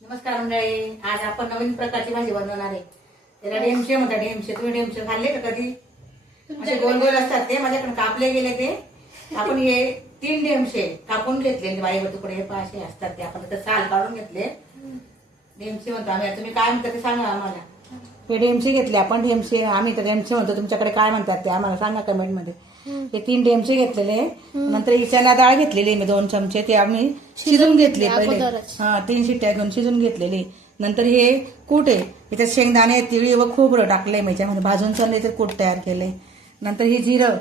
नमस्कार मंडळी, आज आपण नवीन प्रकारची भाजी बनवणार आहे. त्याला ढेमशे म्हणतात. ढेमशे तुम्ही ढेमशे खाल्ले का कधी? असे गोल गोल असतात ते, माझ्याकडे कापले गेले ते. आपण हे 3 ढेमशे कापून घेतले बाईवर तुकडे, हे पाशे असतात ते आपण तर साल काढून घेतले. ढेमशे म्हणतो आम्ही. तुम्ही काय म्हणता ते सांगा आम्हाला. हे ढेमशे घेतले आपण. ढेमशे आम्ही तर ढेमशे म्हणतो, तुमच्याकडे काय म्हणतात ते आम्हाला सांगा कमेंट मध्ये. हे 3 ढेमशे घेतलेले. नंतर ही चना डाळ घेतलेली मी 2 चमचे, ते आम्ही शिजून घेतले पहिले. 3 शिट्ट्या घेऊन शिजून घेतलेली. नंतर हे कूट आहे, याच्यात शेंगदाणे, तिळी व खोबरं टाकले मी याच्यामध्ये, भाजून चालले तर कूट तयार केले. नंतर ही जिरं,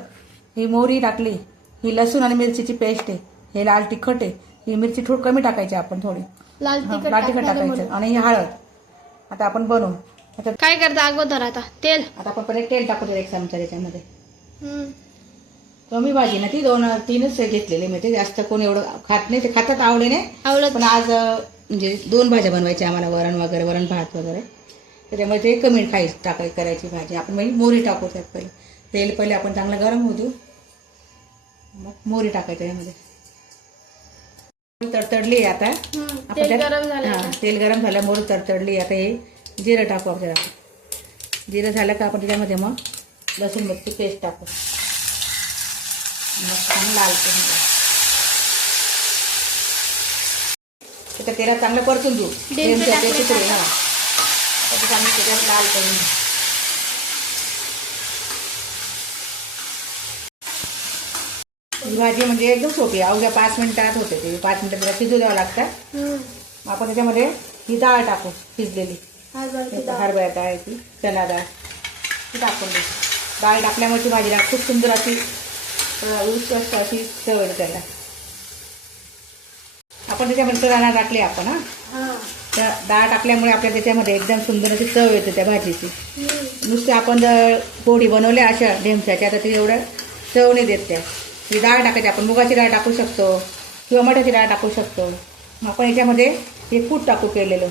ही मोहरी टाकली, ही लसूण आणि मिरचीची पेस्ट आहे, हे लाल तिखट आहे, ही मिरची थोडी कमी टाकायची आपण, थोडी लाल तिखट टाकायचं, आणि ही हळद. आता आपण बनवू. आता काय करता अगोदर? आता तेल. आता आपण पहिले तेल टाकू द्या 1 चमचा त्याच्यामध्ये. कमी भाजी ना ती, 2-3च घेतलेले मी, ते जास्त कोण एवढं खात नाही. ते खातात आवडीने, पण आज म्हणजे 2 भाज्या बनवायच्या आम्हाला, वरण वगैरे, वरण भात वगैरे, त्याच्यामुळे ते कमी करायची भाजी. आपण म्हणजे मोहरी टाकू त्यात पहिले. तेल पहिले आपण चांगलं गरम होऊ देऊ, मग मोहरी टाकायचं यामध्ये. तडतडली आता आपण तेल गरम झालं, मोहरी तडतडली. आता हे जिरं टाकू आपल्याला. जिरं झालं का आपण त्याच्यामध्ये मग लसूण मिरची पेस्ट टाकू, मग लाल करून त्याच्या तेलात चांगलं परतून देऊ. चांगलं त्याच्यात लाल करून. ही भाजी म्हणजे एकदम सोपी, अवघ्या 5 मिनिटात होते ते. 5 मिनिटात त्याला शिजू द्यावं लागतात. आपण त्याच्यामध्ये ही डाळ टाकू, शिजलेली हरभरा डाळ, ती चना डाळ ती टाकून देऊ. डाळ टाकल्यामुळे ती भाजीला खूप सुंदर अशी अशी चव येते त्याला. आपण त्याच्यामध्ये दाणा टाकले आपण. त्या डाळ टाकल्यामुळे आपल्या त्याच्यामध्ये एकदम सुंदर अशी चव येते त्या भाजीची. नुसते आपण जर पोळी बनवल्या अशा ढेमशाच्या, तर ते एवढं चव नाही देत त्या. ही डाळ टाकायची आपण, मुगाची डाळ टाकू शकतो किंवा मठाची डाळ टाकू शकतो. मग आपण याच्यामध्ये हे कूट टाकू केलेलं.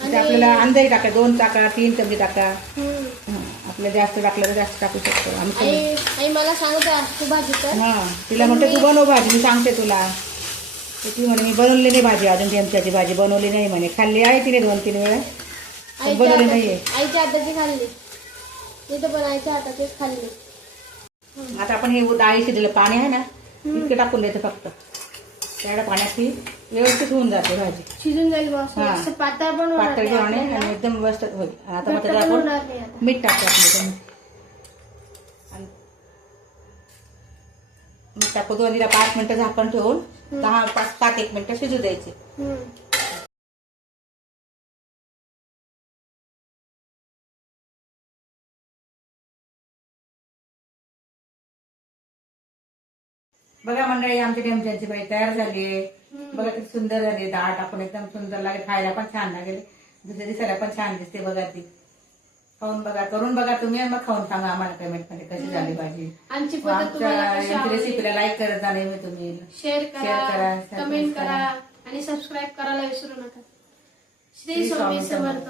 आपल्याला अंदाजे टाका, 2 टाका, 3 चमचे टाका. आपल्याला जास्त टाकलं तर जास्त टाकू शकतो. आई मला सांगता तू भाजी कर. तिला म्हटलं तू बनव भाजी, मी सांगते तुला. ती म्हणे मी बनवली नाही भाजी अजून, ढेमशाची भाजी बनवली नाही म्हणे. खाल्ली आहे तिने 2-3 वेळा, बनवली नाहीये. आईच्या हाताची खाल्ली, मी तर पण आईच्या हाताचीच खाल्ली. आता आपण हे डाळी शिजलेलं पाणी आहे ना, इतके टाकून द्यायचं फक्त. त्याला पाण्यात ती व्यवस्थित होऊन जाते भाजी, शिजून जाईल. पातळ पण आणि एकदम व्यवस्थित होईल. आता मग त्याला आपण मीठ टाकतो. मीठ टाकू आणि तिला 5 मिनिटं झाकण ठेवून 5-7 मिनिटं शिजू द्यायचे. बघा मंडळी, आमची ढेमशाची भाजी तयार झाली आहे. बघा किती सुंदर झाली. डाळ टाकून एकदम सुंदर लागेल, खायला पण छान लागेल, दुसऱ्या दिसायला पण छान दिसते. बघा ती खाऊन बघा, करून बघा तुम्ही, मग खाऊन सांगा आम्हाला कमेंट मध्ये कशी झाली भाजी. आमच्या रेसिपीला लाईक करत जा नेहमी, तुम्ही शेअर करा, कमेंट करा आणि सबस्क्राईब करायला विसरू नका. श्री स्वामी समर्थ.